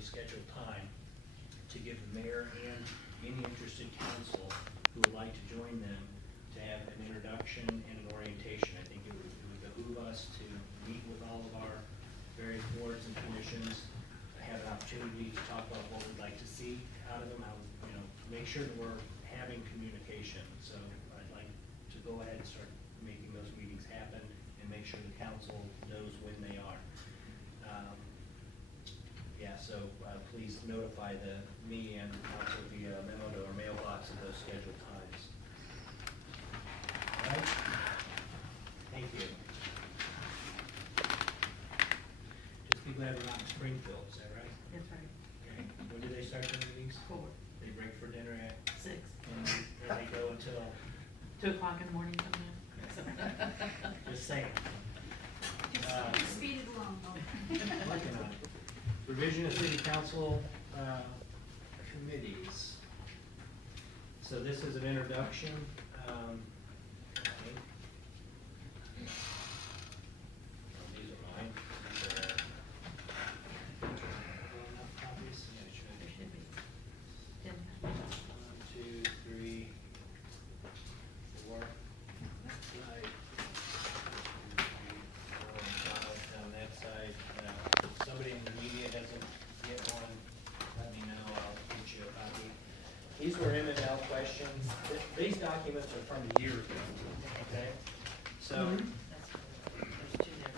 regularly scheduled time to give the mayor and any interested council who would like to join them to have an introduction and an orientation. I think it would behoove us to meet with all of our various boards and commissions, have an opportunity to talk about what we'd like to see out of them, how, make sure that we're having communication. So I'd like to go ahead and start making those meetings happen and make sure the council knows when they are. So please notify me and council via memo to our mailbox of those scheduled times. All right? Thank you. Just be glad we're not in Springfield, is that right? That's right. Okay. When do they start their meetings? 4, They break for dinner at 6. and they go until 2 o'clock in the morning coming in. So. just saying. Just speed it along. Working on it. Revision of city council committees. So this is an introduction. Okay. These are mine. These are enough copies? Yeah, it should. There should be 10. 1, 2, 3, 4. That side. 2, 3, 4, 5 down that side. If somebody in the media doesn't get one, let me know. I'll get you a copy. These were M&L questions. These documents are from a year ago. Okay, so. There's 2 there.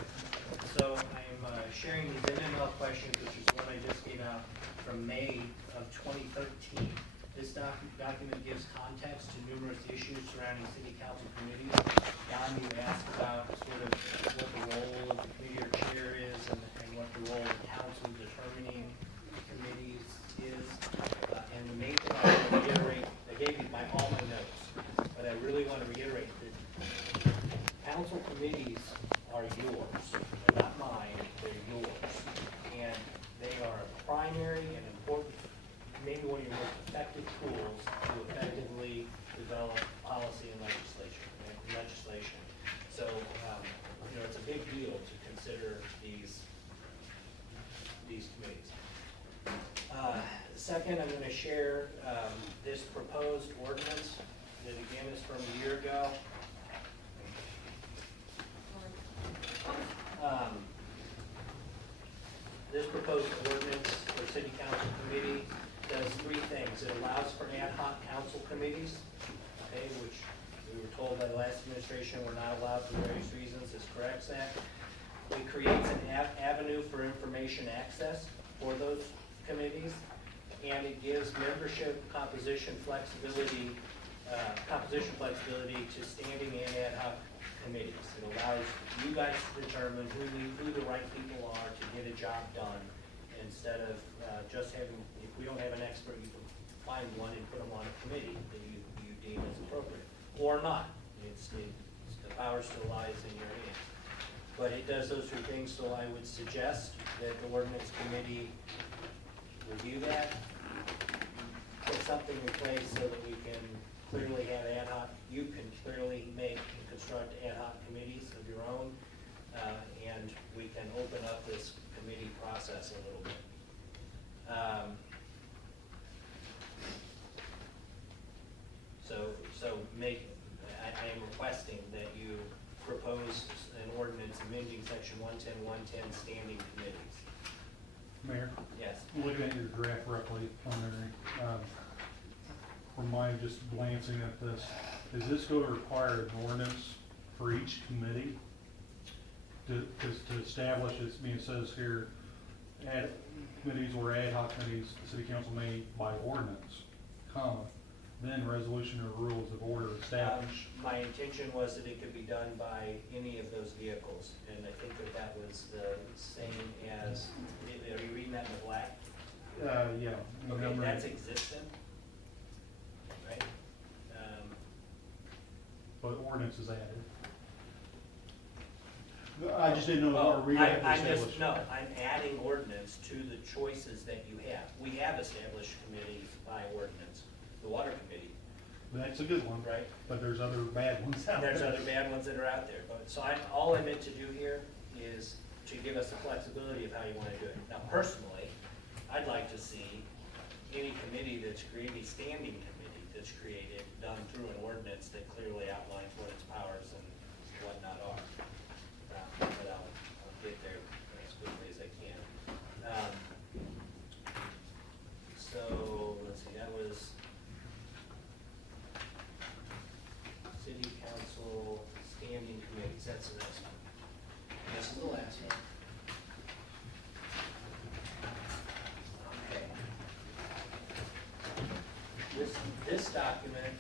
So I'm sharing these MML questions, which is one I just gave out from May of 2013. This document gives context to numerous issues surrounding city council committees. Don, you asked about sort of what the role of the committee or chair is and what the role of council determining committees is. And the main thing I want to reiterate, I gave you all my notes, but I really want to reiterate that council committees are yours. They're not mine, they're yours. And they are a primary and important, maybe one of your most effective tools to effectively develop policy and legislation. So, it's a big deal to consider these committees. Second, I'm going to share this proposed ordinance that again is from a year ago. This proposed ordinance for city council committee does 3 things. It allows for ad hoc council committees, okay, which we were told by the last administration were not allowed for various reasons. This corrects that. It creates an avenue for information access for those committees, and it gives membership composition flexibility to standing and ad hoc committees. It allows you guys to determine who the right people are to get a job done, instead of just having, if we don't have an expert, you can find one and put them on a committee that you deem as appropriate, or not. The power still lies in your hands. But it does those 3 things, so I would suggest that the ordinance committee review that, put something in place so that we can clearly have ad hoc, you can clearly make and construct ad hoc committees of your own, and we can open up this committee process a little bit. I am requesting that you propose an ordinance amending section 110, standing committees. Mayor, Yes. looking at your draft roughly preliminary, from my just glancing at this, is this going to require an ordinance for each committee to establish, it says here, committees or ad hoc committees, the city council may by ordinance, then resolution or rules of order established. My intention was that it could be done by any of those vehicles, and I think that was the same as, are you reading that in the black? Yeah. Okay, that's existent, right? But ordinance is added. I just didn't know, are we going to I'm establish? I'm adding ordinance to the choices that you have. We have established committees by ordinance, the water committee, That's a good one. right? But there's other bad ones out there. There's other bad ones that are out there, but, so all I meant to do here is to give us the flexibility of how you wanna do it. Now, personally, I'd like to see any committee that's created, any standing committee that's created, done through an ordinance that clearly outlines what its powers and whatnot are. But I'll get there as quickly as I can. So, let's see, that was city council standing committees, that's the next one. This is the last one. Okay. This document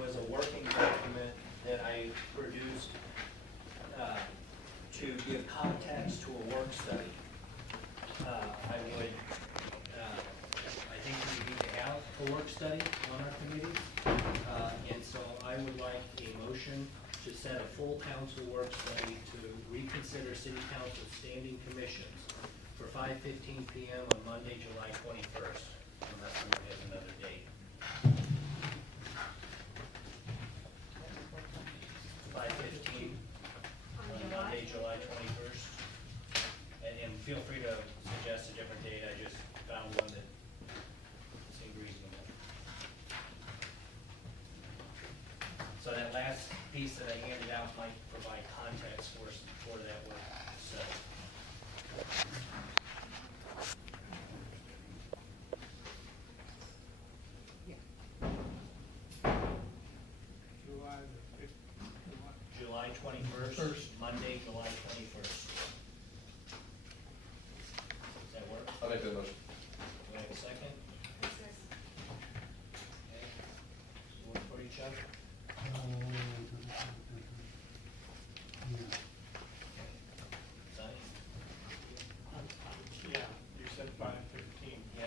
was a working document that I produced to give context to a work study. I think we need to have a work study on our committee. And so I would like a motion to set a full council work study to reconsider city council standing commissions for 5:15 PM on Monday, July 21st, unless someone has another date. 5:15 on Monday, July 21st. And feel free to suggest a different date, I just found one that seemed reasonable. So that last piece that I handed out might provide context for that work, so. July 21st, Monday, July 21st. Does that work? I'll make that motion. Do I have a second? Okay. Work for each other? Sonny? Yeah, you said 5:15. Yeah,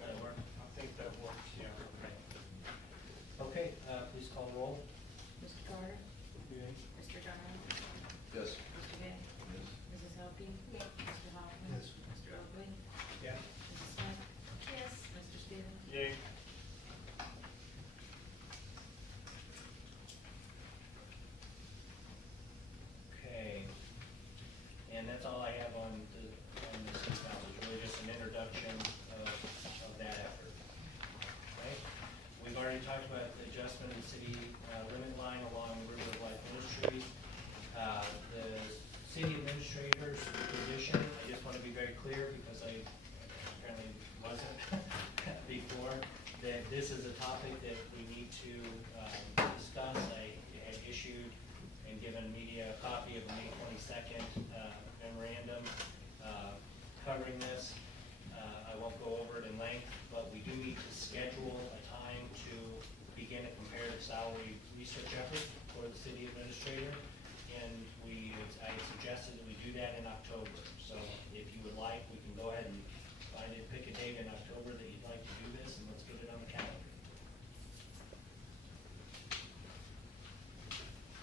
That'll work. I think that works, yeah. Okay, please call roll. Mr. Carter? Yeah. Mr. Donovan? Yes. Mr. Beck? Yes. Mrs. Helping? Mr. Hoffman? Yes. Mr. Oakley? Yeah. Mrs. Smith? Yes. Mr. Stevens? Yay. Okay. And that's all I have on the city council, it's really just an introduction of that effort. Okay? We've already talked about the adjustment of the city limit line along River of Life Ministries. The city administrator's position, I just want to be very clear because I apparently wasn't before, that this is a topic that we need to discuss. I had issued and given media a copy of the May 22nd memorandum covering this. I won't go over it in length, but we do need to schedule a time to begin a comparative salary research effort for the city administrator. And I suggested that we do that in October. So if you would like, we can go ahead and pick a date in October that you'd like to do this, and let's get it on the calendar.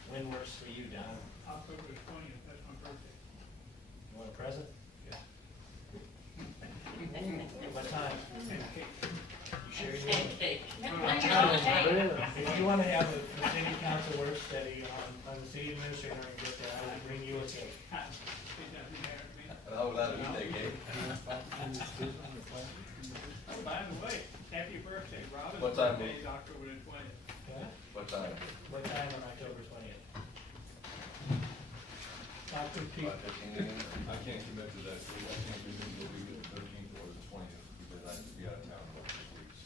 When works for you, Don? October 20th, that's my birthday. You want a present? Yeah. What time? You sure you want? Pancake. If you want to have a city council work study on the city administrator and get that, I will bring you a cake. It doesn't matter to me. And how would that be, Dave? Oh, by the way, happy birthday, Robin. What time? Birthday is October the 20th. Okay? What time? What time on October 20th? 5:15. 5:15 a.m.? I can't commit to that, so I can't do it until we get the 13th or the 20th, because I have to be out of town both those weeks.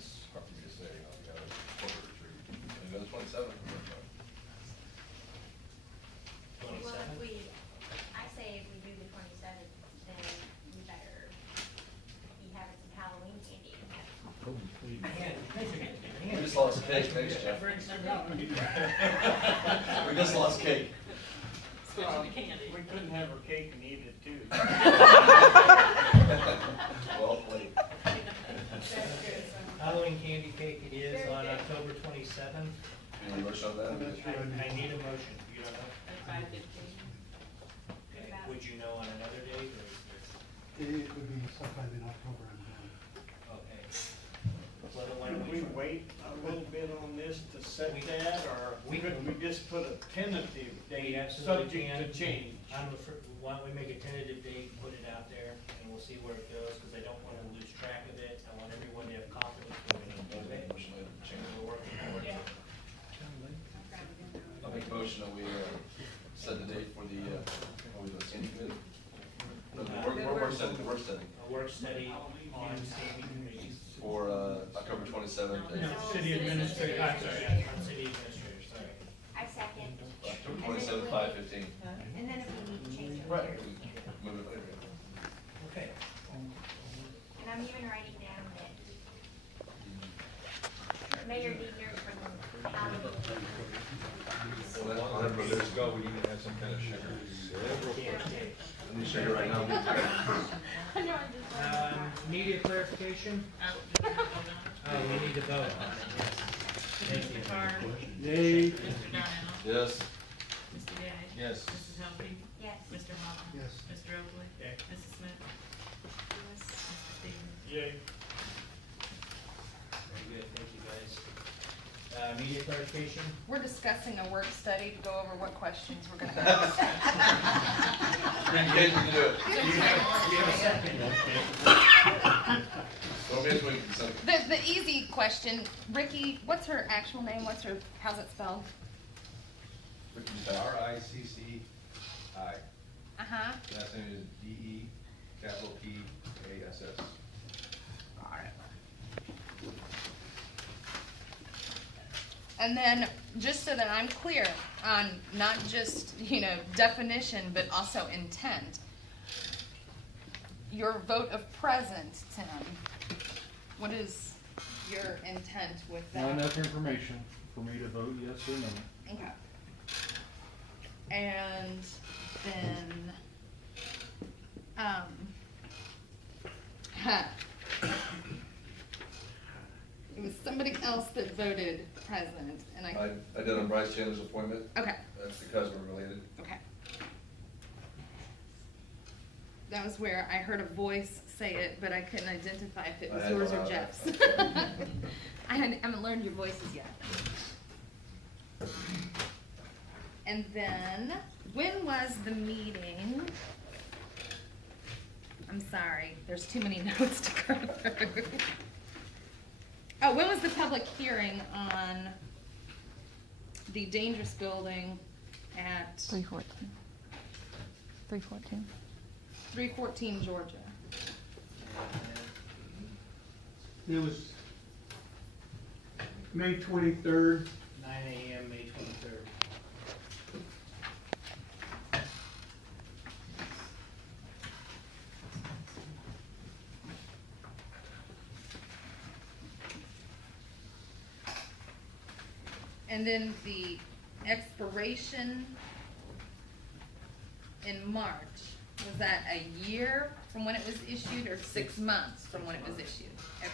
It's hard for me to say, you know, we got a corporate retreat. And then the 27th. 27th? Well, if I say if we do the 27th, then we better be having some Halloween candy. We just lost cake, thanks, Jeff. We just lost cake. Especially the candy. We couldn't have our cake and eat it too. Well played. Halloween candy cake is on October 27th. Any motion on that? I need a motion. You don't know? At 5:15. Okay. Would you know on another date or? It would be sometime in October, I'm doing. Okay. Well, then why don't Could we we? wait a little bit on this to set We- that, or we could can- we just put a tentative They date, absolutely subject can. to change? Why don't we make a tentative date, put it out there, and we'll see where it goes, because I don't wanna lose track of it. I want everyone to have confidence moving into it. Motion to change. We're working towards it. I'll make a motion that we, set the date for the, what was it, standing committee? No, the work study, the work study, A work study on standing committees. for, October 27th. No, city administrator, I'm sorry. On city administrator, sorry. I second. October 27th, 5:15. And then if we need to change it. Right. we can. Move it later. Okay. And I'm even writing down that Mayor Deeger from Halloween. Well, that's Whenever there's go, we need to have some kind of sugar. I need sugar right now. Media clarification? Oh, we need to vote on it, yes. Thank you. Mr. Carr? Yay. Mr. Darnell? Yes. Mr. Gay? Yes. Mrs. Helping? Yes. Mr. Hopper? Yes. Mr. Oakley? Yeah. Mrs. Smith? Yes. Mr. Stevens? Yay. Very good, thank you, guys. Media clarification? We're discussing a work study to go over what questions we're gonna ask. Pretty good, you can do it. You have a second. Don't be a twink, son. The easy question, Ricky, what's her actual name? How's it spelled? Ricky Bauer. RICCI. Uh-huh. Last name is DE_PASS. And then, just so that I'm clear on not just, definition, but also intent, your vote of present, Tim, what is your intent with Not that? enough information for me to vote yes or no. Okay. And then, it was somebody else that voted present, and I did on Bryce Chandler's appointment. okay, That's because we're related. okay. That was where I heard a voice say it, but I couldn't identify if it I was had yours one or out. Jeff's. I haven't learned your voices yet. And then, when was the meeting? I'm sorry, there's too many notes to go through. Oh, when was the public hearing on the dangerous building at 314. 314. 314 Georgia? It was May 23rd. 9 AM, May 23rd. And then the expiration in March, was that a year from when it was issued or 6 months from when it was issued? Okay.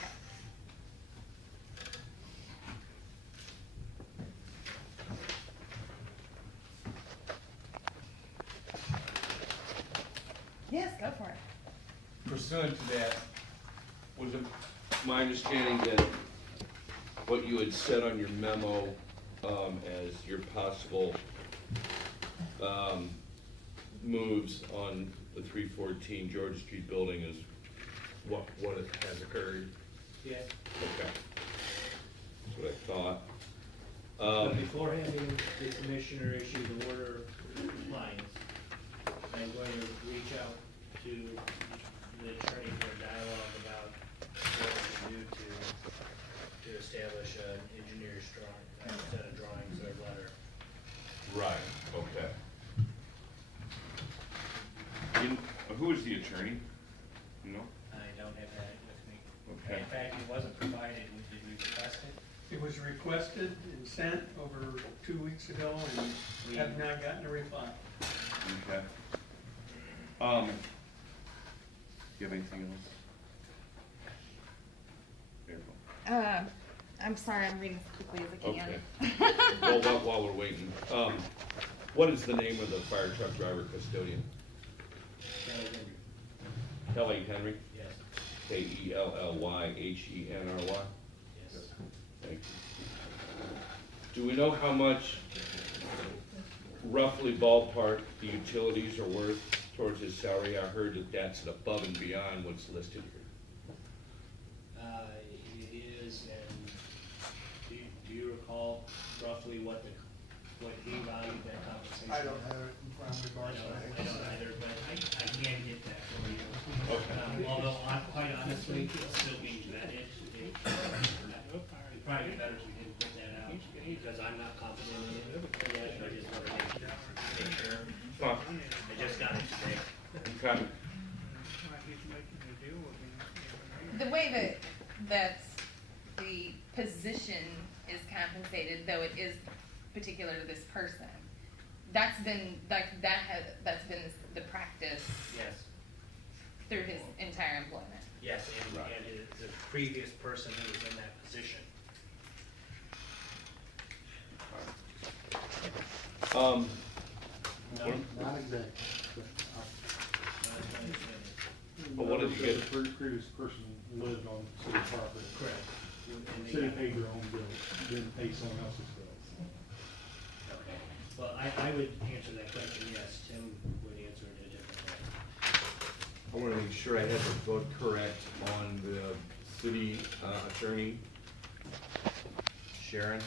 Yes, go for it. Pursuant to that, was it my understanding that what you had said on your memo, as your possible, moves on the 314 Georgia Street building is what has occurred? Yes. Okay. That's what I thought. But before having the commissioner issue the order of compliance, I'm going to reach out to the attorney for a dialogue about what we can do to establish an engineer's drawing, a set of drawings or letter. Right, okay. Who is the attorney? No? I don't have that with me. Okay. In fact, it wasn't provided, did we request it? It was requested and sent over 2 weeks ago and we have not gotten a reply. Okay. You have anything else? There you I'm sorry, I'm reading as quickly as I can. Okay. Well, while we're waiting, what is the name of the fire truck driver custodian? Kelly Henry? Yes, Kellylhenry? yes. Thank you. Do we know how much roughly ballpark the utilities are worth towards his salary, I heard that that's above and beyond what's listed here. It is, and do you recall roughly what he valued that compensation? I don't have it in front of me, I Bart, don't, so I don't either, but I can get that for you. Okay. Although, quite honestly, it's still being vetted. It'd probably be better if we didn't put that out, because I'm not confident in it. Yet, I just want to make sure. Fine. I just got it today. Okay. The way that the position is compensated, though it is particular to this person, that's been the practice Yes, through his entire employment. yes, and the previous person who was in that position. not exactly. That's my understanding. But what did you get? The previous person lived on city property. Correct. And they City got- paid their own bills, didn't pay someone else's bills. Okay, well, I would answer that question, yes, Tim would answer it a different way. I wanna make sure I had the vote correct on the city attorney. Sharon?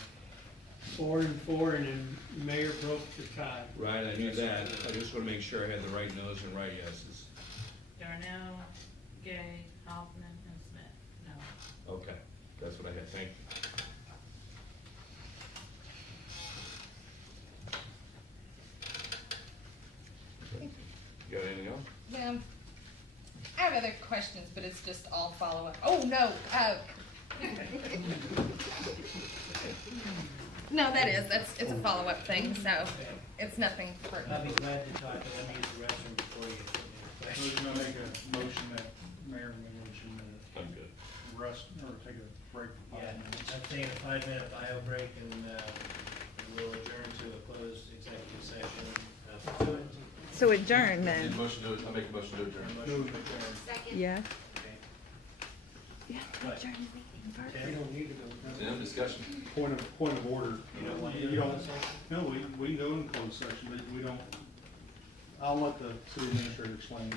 4 and 4, and then mayor broke the tie. Right, I knew that. I just wanna make sure I had the right no's and right yeses. Darnell, Gay, Hoffman, and Smith. No. Okay, that's what I had, thank you. You got anything else? Yeah. I have other questions, but it's just all follow-up. Oh, no, no, it's a follow-up thing, so it's nothing for. I'll be glad to talk, but let me use the restroom before you. So we're gonna make a motion that Mayor mentioned I'm good. rest, or take a break for Yeah, 5 minutes. I'm taking a 5-minute bio break and we'll adjourn to a closed executive session. So adjourn then. Need a motion to, I make a motion to adjourn. Motion to adjourn. Second. Yeah. Okay. Yeah. Right. Adjourn the meeting first. You don't need to go. Any discussion? Point of order. You don't want to You do don't, it? no, we can go in closed session, but we don't, I'll let the city administrator explain.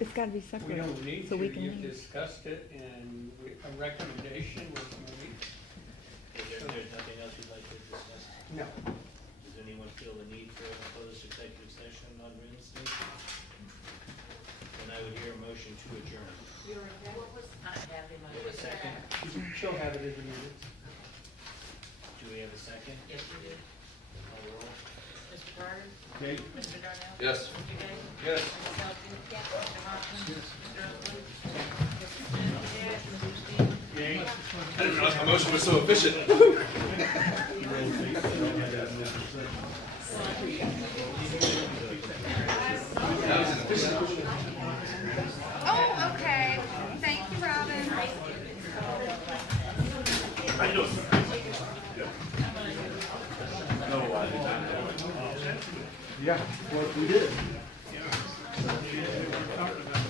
It's gotta be We separate, don't need so to, we can you've leave. discussed it, and a recommendation was made. There's nothing else you'd like to discuss? No. Does anyone feel the need for a closed executive session on real estate? Then I would hear a motion to adjourn. Not happy, my. Do we have a second? She'll have it in the minutes. Do we have a second? Yes, we do. Call roll. Mr. Carter? Okay, Mr. Darnell? Yes. Mr. Gay? Yes. Mrs. Elton? Mr. Hoffman? Mr. Oakley? Mr. Smith? Mr. Steve? I didn't realize my motion was so efficient. That was an efficient motion. Oh, okay. Thank you, Robin. yeah, well, we did. We're talking about